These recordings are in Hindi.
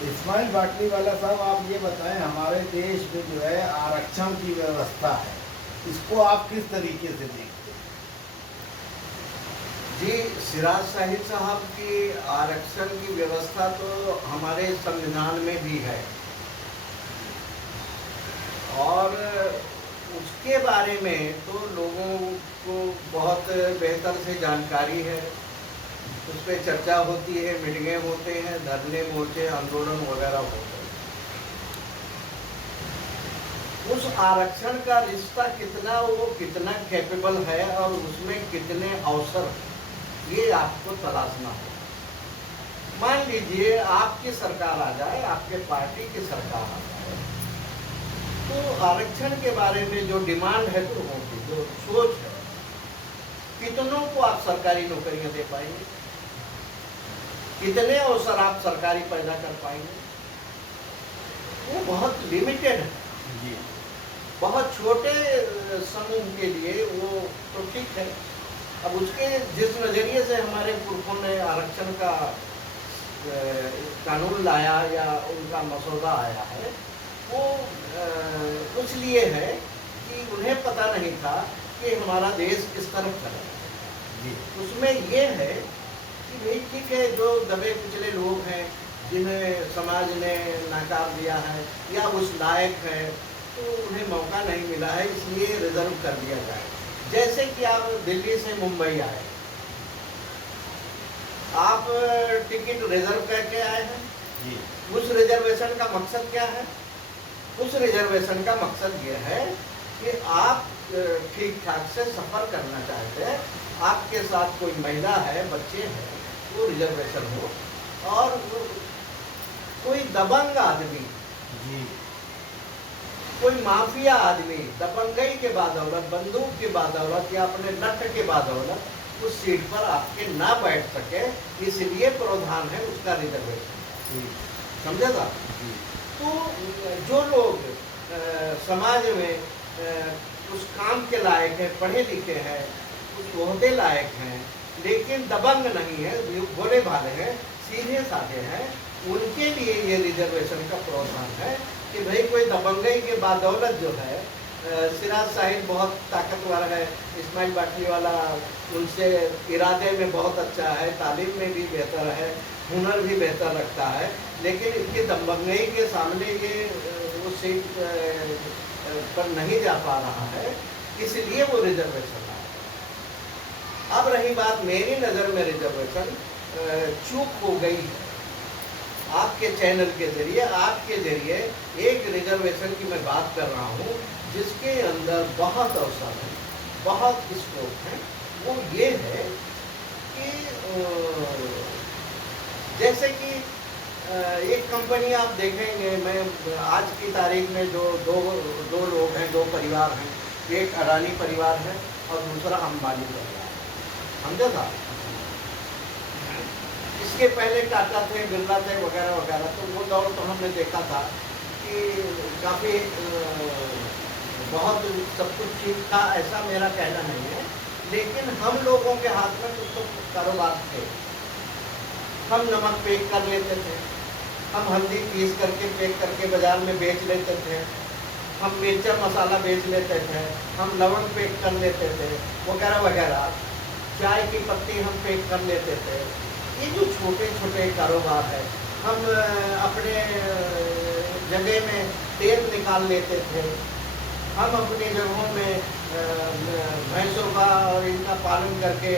इस्माइल बाटली वाला साहब, आप ये बताएं, हमारे देश में जो है आरक्षण की व्यवस्था है, इसको आप किस तरीके से देखते हैं? जी, सिराज साहिब साहब की आरक्षण की व्यवस्था तो हमारे संविधान में भी है और उसके बारे में तो लोगों को बहुत बेहतर से जानकारी है। उस पर चर्चा होती है, मीटिंगें होते हैं, धरने मोर्चे आंदोलन वगैरह होते हैं। उस आरक्षण का रिश्ता कितना, वो कितना कैपेबल है और उसमें कितने अवसर, ये आपको तलाशना होगा। मान लीजिए आपकी सरकार आ जाए, आपके पार्टी की सरकार आ जाए, तो आरक्षण के बारे में जो डिमांड है लोगों की, जो सोच है, कितनों को आप सरकारी नौकरियां दे पाएंगे, कितने अवसर आप सरकारी पैदा कर पाएंगे, वो बहुत लिमिटेड है। जी। बहुत छोटे समूह के लिए वो तो ठीक है। अब उसके जिस नज़रिए से हमारे पुरखों ने आरक्षण का कानून लाया या उनका मसौदा आया है, वो इसलिए है कि उन्हें पता नहीं था कि हमारा देश किस तरफ चला जी। उसमें ये है कि भाई ठीक है, जो दबे कुचले लोग हैं, जिन्हें समाज ने नकार दिया है या उस लायक है, तो उन्हें मौका नहीं मिला है, इसलिए रिजर्व कर दिया जाए। जैसे कि आप दिल्ली से मुंबई आए, आप टिकट रिजर्व करके आए हैं। जी। उस रिजर्वेशन का मकसद क्या है? उस रिजर्वेशन का मकसद ये है कि आप ठीक ठाक से सफ़र करना चाहते हैं, आपके साथ कोई महिला है, बच्चे हैं, वो रिजर्वेशन हो, और कोई दबंग आदमी, जी। कोई माफिया आदमी दबंगई के बदौलत, बंदूक के बदौलत या अपने लठ के बदौलत उस सीट पर आपके ना बैठ सके, इसलिए प्रावधान है उसका रिजर्वेशन। समझे था? तो जो लोग समाज में उस काम के लायक हैं, पढ़े लिखे हैं, उस ओहदे लायक हैं, लेकिन दबंग नहीं है, भोले भाले हैं, सीधे साधे हैं, उनके लिए ये रिजर्वेशन का प्रावधान है कि भाई कोई दबंगई के बदौलत जो है, सिराज साहिब बहुत ताकतवर है, इस्माइल बाटली वाला उनसे इरादे में बहुत अच्छा है, तालीम में भी बेहतर है, हुनर भी बेहतर रखता है, लेकिन इसकी दबंगई के सामने ये वो सीट पर नहीं जा पा रहा है, इसलिए वो रिजर्वेशन आया। अब रही बात मेरी नज़र में, रिजर्वेशन चूक हो गई है आपके चैनल के जरिए, आपके जरिए एक रिजर्वेशन की मैं बात कर रहा हूँ जिसके अंदर बहुत अवसर है, बहुत स्कोप है। वो ये है कि जैसे कि एक कंपनी आप देखेंगे, मैं आज की तारीख में जो दो लोग हैं, दो परिवार हैं, एक अडानी परिवार है और दूसरा अंबानी परिवार है। समझे था? इसके पहले टाटा थे, बिरला थे, वगैरह वगैरह, तो वो दौर तो हमने देखा था कि काफ़ी बहुत सब कुछ ठीक था, ऐसा मेरा कहना नहीं है, लेकिन हम लोगों के हाथ में कुछ तो कारोबार थे। हम नमक पैक कर लेते थे, हम हल्दी पीस करके पैक करके बाज़ार में बेच लेते थे, हम मिर्चा मसाला बेच लेते थे, हम लवंग पैक कर लेते थे, वगैरह वगैरह, चाय की पत्ती हम पैक कर लेते थे। ये जो छोटे छोटे कारोबार है, हम अपने जगह में तेल निकाल लेते थे, हम अपनी जगहों में भैंसों का और इनका पालन करके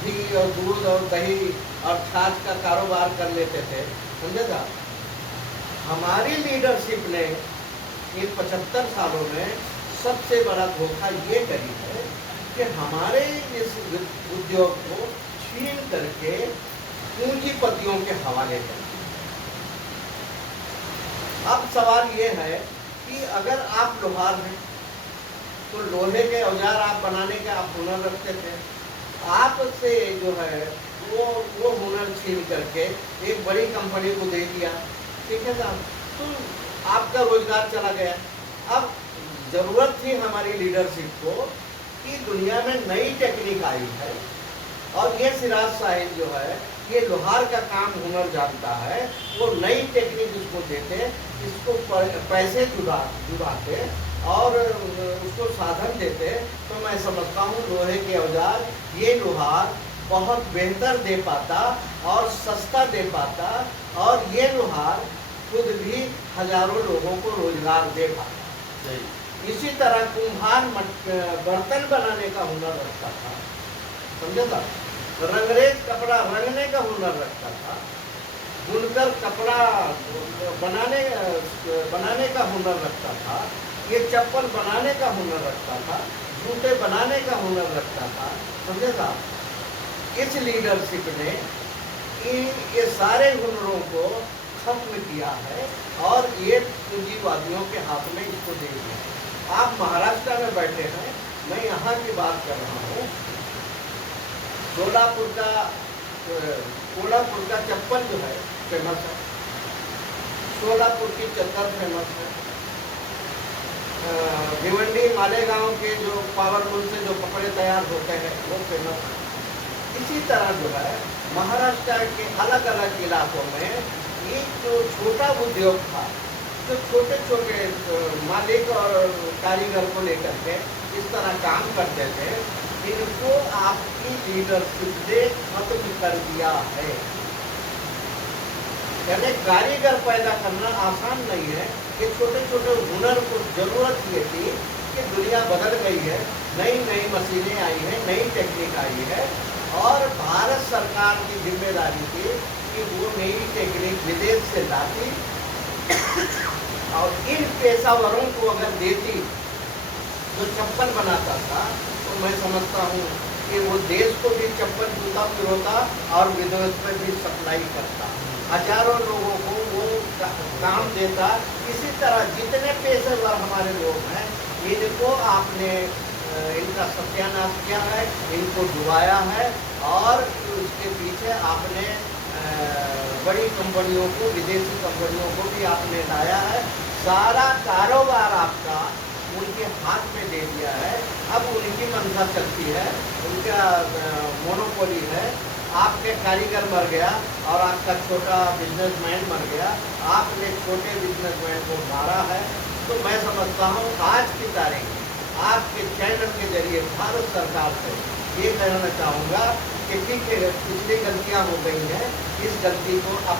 घी और दूध और दही और छाछ का कारोबार कर लेते थे। समझे था? हमारी लीडरशिप ने इन 75 सालों में सबसे बड़ा धोखा ये करी है कि हमारे इस उद्योग को छीन करके पूंजीपतियों के हवाले कर। अब सवाल ये है कि अगर आप लोहार हैं तो लोहे के औजार आप बनाने के आप हुनर रखते थे, आपसे जो है वो हुनर छीन करके एक बड़ी कंपनी को दे दिया, ठीक है साहब, तो आपका रोजगार चला गया। अब ज़रूरत थी हमारी लीडरशिप को कि दुनिया में नई टेक्निक आई है और ये सिराज साहिब जो है ये लोहार का काम हुनर जानता है, वो नई टेक्निक इसको देते, इसको पैसे जुटाते और उसको साधन देते, तो मैं समझता हूँ लोहे के औजार ये लोहार बहुत बेहतर दे पाता और सस्ता दे पाता, और ये लोहार खुद भी हजारों लोगों को रोजगार दे पाता। इसी तरह कुम्हार बर्तन बनाने का हुनर रखता था, समझे था। रंगरेज कपड़ा रंगने का हुनर रखता था, बुनकर कपड़ा बनाने का हुनर रखता था, ये चप्पल बनाने का हुनर रखता था, जूते बनाने का हुनर रखता था, समझे था। इस लीडरशिप ने ये सारे हुनरों को खत्म किया है और ये पूंजीवादियों के हाथ में इसको दे दिया। आप महाराष्ट्र में बैठे हैं, मैं यहाँ की बात कर रहा हूँ। कोल्हापुर का चप्पल जो है फेमस है, सोलापुर की चद्दर फेमस है, भिवंडी मालेगांव के जो पावरलूम से जो कपड़े तैयार होते हैं वो फेमस है। इसी तरह जो है महाराष्ट्र के अलग अलग इलाकों में एक जो छोटा उद्योग था, जो छोटे छोटे मालिक और कारीगर को लेकर के इस तरह काम करते थे, इनको आपकी लीडरशिप ने खत्म कर दिया है। यानी कारीगर पैदा करना आसान नहीं है। ये छोटे छोटे हुनर को जरूरत ये थी कि दुनिया बदल गई है, नई नई मशीनें आई हैं, नई टेक्निक आई है, और भारत सरकार की जिम्मेदारी थी कि वो नई टेक्निक विदेश से लाती और इन पेशावरों को अगर देती जो चप्पल बनाता था, तो मैं समझता हूँ कि वो देश को भी चप्पल जूता पिरोता और विदेश में भी सप्लाई करता, हजारों लोगों को वो काम देता। इसी तरह जितने पेशेवर हमारे लोग हैं, इनको आपने इनका सत्यानाश किया है, इनको डुबाया है, और उसके पीछे आपने बड़ी कंपनियों को, विदेशी कंपनियों को भी आपने लाया है। सारा कारोबार आपका उनके हाथ में दे दिया है। अब उनकी मंशा चलती है, उनका मोनोपोली है। आपके कारीगर मर गया और आपका छोटा बिजनेसमैन मर गया, आपने छोटे बिजनेसमैन को मारा है। तो मैं समझता हूँ आज की तारीख में आपके चैनल के जरिए भारत सरकार से ये कहना चाहूँगा कि ठीक है, पिछली गलतियाँ हो गई हैं, इस गलती को अब